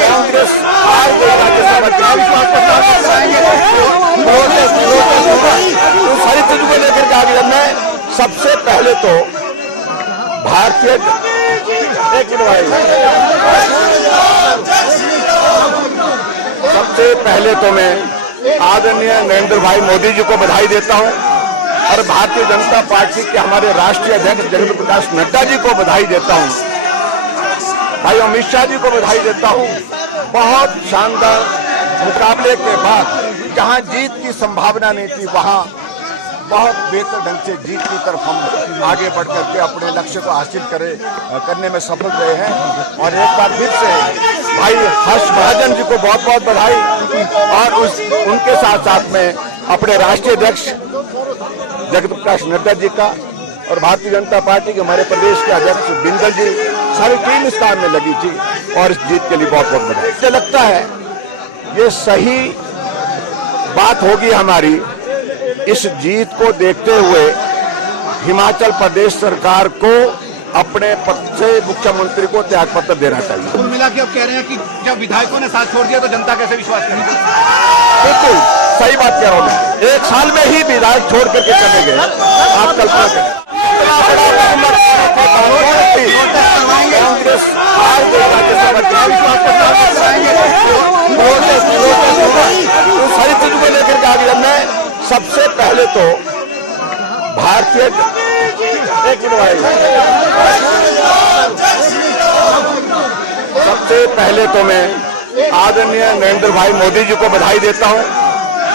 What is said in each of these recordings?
कांग्रेस आज सारी चीजों को लेकर के आगे मैं सबसे पहले तो भारतीय सबसे पहले तो मैं आदरणीय नरेंद्र भाई मोदी जी को बधाई देता हूं और भारतीय जनता पार्टी के हमारे राष्ट्रीय अध्यक्ष जगत प्रकाश नड्डा जी को बधाई देता हूं, भाई अमित शाह जी को बधाई देता हूं। बहुत शानदार मुकाबले के बाद जहां जीत की संभावना नहीं थी वहां बहुत बेहतर ढंग से जीत की तरफ हम आगे बढ़ करके अपने लक्ष्य को हासिल करने में सफल रहे हैं। और एक बार फिर से भाई हर्षवर्धन जी को बहुत बहुत बधाई और उनके साथ साथ में अपने राष्ट्रीय अध्यक्ष जगत प्रकाश नड्डा जी का और भारतीय जनता पार्टी के हमारे प्रदेश के अध्यक्ष बिंदल जी सारी टीम इस काम में लगी थी और इस जीत के लिए बहुत बहुत बधाई। मुझे लगता है ये सही बात होगी हमारी, इस जीत को देखते हुए हिमाचल प्रदेश सरकार को अपने पद से मुख्यमंत्री को त्यागपत्र देना चाहिए। कुल मिला के अब कह रहे हैं कि जब विधायकों ने साथ छोड़ दिया तो जनता कैसे विश्वास करेगी? बिल्कुल सही बात कह रहा हूँ, एक साल में ही विधायक छोड़ करके चले गए। आप कल्पना करें कांग्रेस आज सारी चीजों को लेकर के आगे मैं सबसे पहले तो भारतीय सबसे पहले तो मैं आदरणीय नरेंद्र भाई मोदी जी को बधाई देता हूं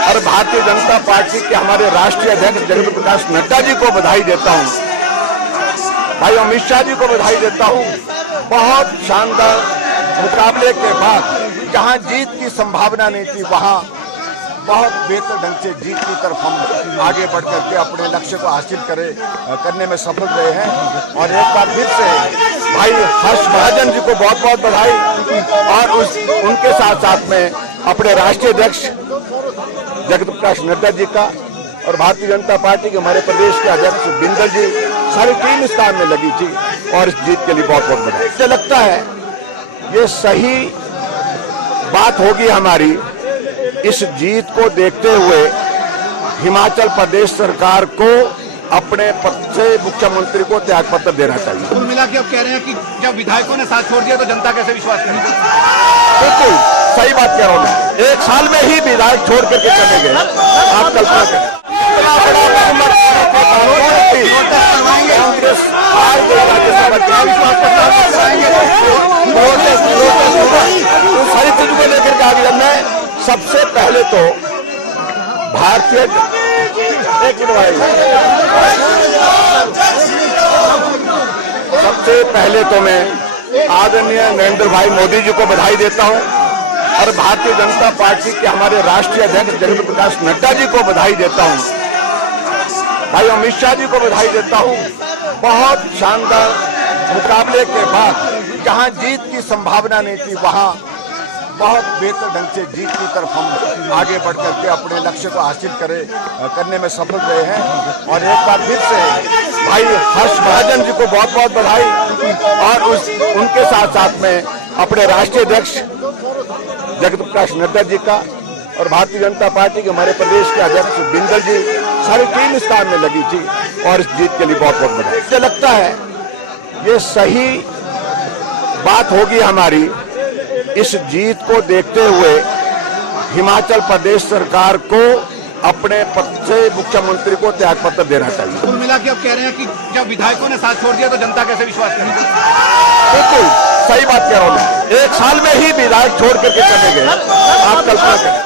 और भारतीय जनता पार्टी के हमारे राष्ट्रीय अध्यक्ष जगत प्रकाश नड्डा जी को बधाई देता हूं, भाई अमित शाह जी को बधाई देता हूं। बहुत शानदार मुकाबले के बाद जहां जीत की संभावना नहीं थी वहां बहुत बेहतर ढंग से जीत की तरफ हम आगे बढ़ करके अपने लक्ष्य को हासिल करने में सफल रहे हैं। और एक बार फिर से भाई हर्षवर्धन जी को बहुत बहुत बधाई और उनके साथ साथ में अपने राष्ट्रीय अध्यक्ष जगत प्रकाश नड्डा जी का और भारतीय जनता पार्टी के हमारे प्रदेश के अध्यक्ष बिंदल जी सारी टीम इस काम में लगी थी और इस जीत के लिए बहुत बहुत बधाई। मुझे लगता है ये सही बात होगी हमारी, इस जीत को देखते हुए हिमाचल प्रदेश सरकार को अपने पद से मुख्यमंत्री को त्यागपत्र देना चाहिए। कुल मिला के अब कह रहे हैं कि जब विधायकों ने साथ छोड़ दिया तो जनता कैसे विश्वास करेगी? बिल्कुल सही बात कह रहा हूँ, एक साल में ही विधायक छोड़ करके चले गए। आप कल्पना करें कांग्रेस आज सारी चीजों को लेकर के आगे मैं सबसे पहले तो भारतीय सबसे पहले तो मैं आदरणीय नरेंद्र भाई मोदी जी को बधाई देता हूं और भारतीय जनता पार्टी के हमारे राष्ट्रीय अध्यक्ष जगत प्रकाश नड्डा जी को बधाई देता हूं, भाई अमित शाह जी को बधाई देता हूं। बहुत शानदार मुकाबले के बाद जहां जीत की संभावना नहीं थी वहां बहुत बेहतर ढंग से जीत की तरफ हम आगे बढ़ करके अपने लक्ष्य को हासिल करने में सफल रहे हैं। और एक बार फिर से भाई हर्षवर्धन जी को बहुत बहुत बधाई और उनके साथ साथ में अपने राष्ट्रीय अध्यक्ष जगत प्रकाश नड्डा जी का और भारतीय जनता पार्टी के हमारे प्रदेश के अध्यक्ष बिंदल जी सारी टीम इस काम में लगी थी और इस जीत के लिए बहुत बहुत बधाई। मुझे लगता है ये सही बात होगी हमारी, इस जीत को देखते हुए हिमाचल प्रदेश सरकार को अपने पद से मुख्यमंत्री को त्यागपत्र देना चाहिए। कुल मिला के अब कह रहे हैं कि जब विधायकों ने साथ छोड़ दिया तो जनता कैसे विश्वास करेगी? बिल्कुल सही बात कह रहा हूँ, एक साल में ही विधायक छोड़ करके चले गए। आप कल्पना करें